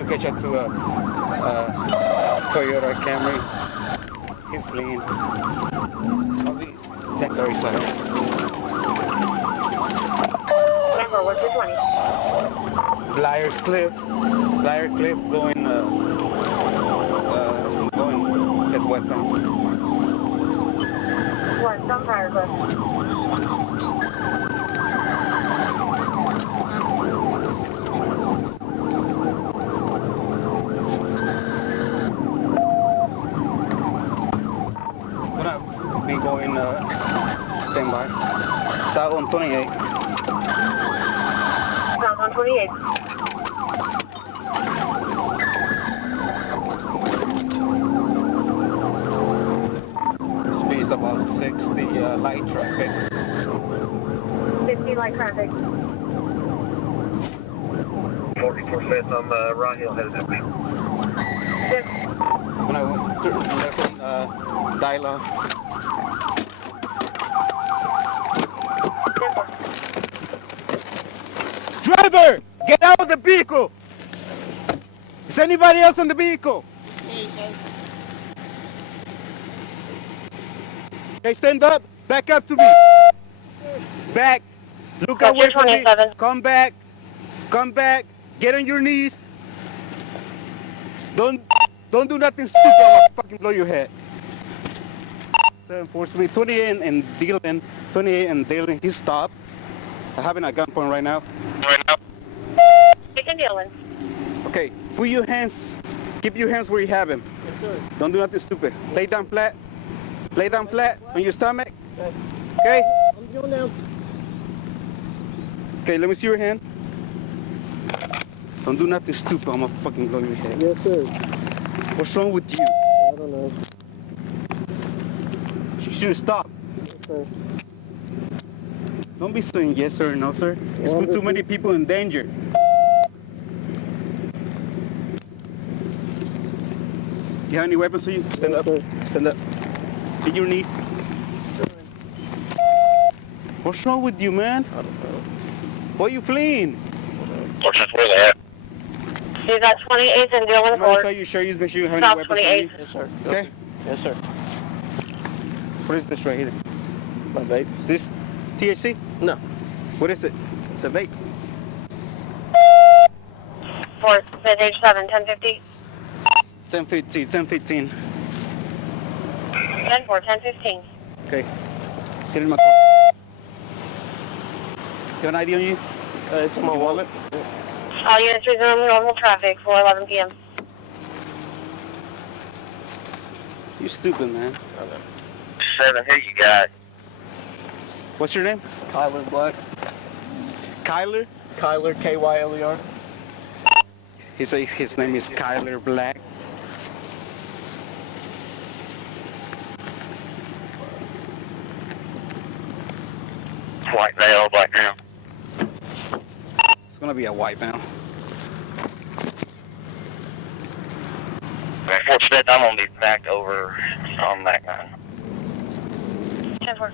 to catch up to a Toyota Camry. He's clean. Probably temporary sale. Number 120. Liar Cliff going it's westbound. Westbound Tire Cliff. Gonna be going standby. South on 28. South on 28. Speed's about 60 light traffic. 50 light traffic. 44 on Raw Hill headed up. Yes. When I went to left on Dyla. Driver, get out of the vehicle. Is anybody else on the vehicle? Okay, stand up. Back up to me. Back. Look away from me. Come back. Come back. Get on your knees. Don't do nothing stupid. I'll fucking blow your head. 743, 28 and Dylan. 28 and Dylan. He stopped. I have him at gunpoint right now. Taking Dylan. Okay, put your hands. Keep your hands where you have him. Yes, sir. Don't do nothing stupid. Lay down flat. Lay down flat on your stomach. Okay? I'm going down. Okay, let me see your hand. Don't do nothing stupid. I'm gonna fucking blow your head. Yes, sir. What's wrong with you? I don't know. You should stop. Yes, sir. Don't be saying yes sir, no sir. It's put too many people in danger. You have any weapons on you? Stand up. Sir. Stand up. Get your knees. What's wrong with you, man? I don't know. Why are you fleeing? What's this where they at? He's at 28th and Dylan I'm gonna Court. tell you, sure, you make sure you have South any weapons on you. 28th. Yes, sir. Okay? Yes, sir. What is this right here? My vape? Is this THC? No. What is it? It's a vape. For page 7, 1050. 1015, 1015. 10 4, 1015. Okay. Sit in my car. You have an ID on you? It's in my wallet. All units resume normal traffic for 11 p.m. You stupid, man. 7, who you got? What's your name? Kyler Black. Kyler? Kyler, K-Y-L-E-R. He says his name is Kyler Black. White male, black male. It's gonna be a white man. Unfortunately, I'm gonna be back over on that gun. 10 4.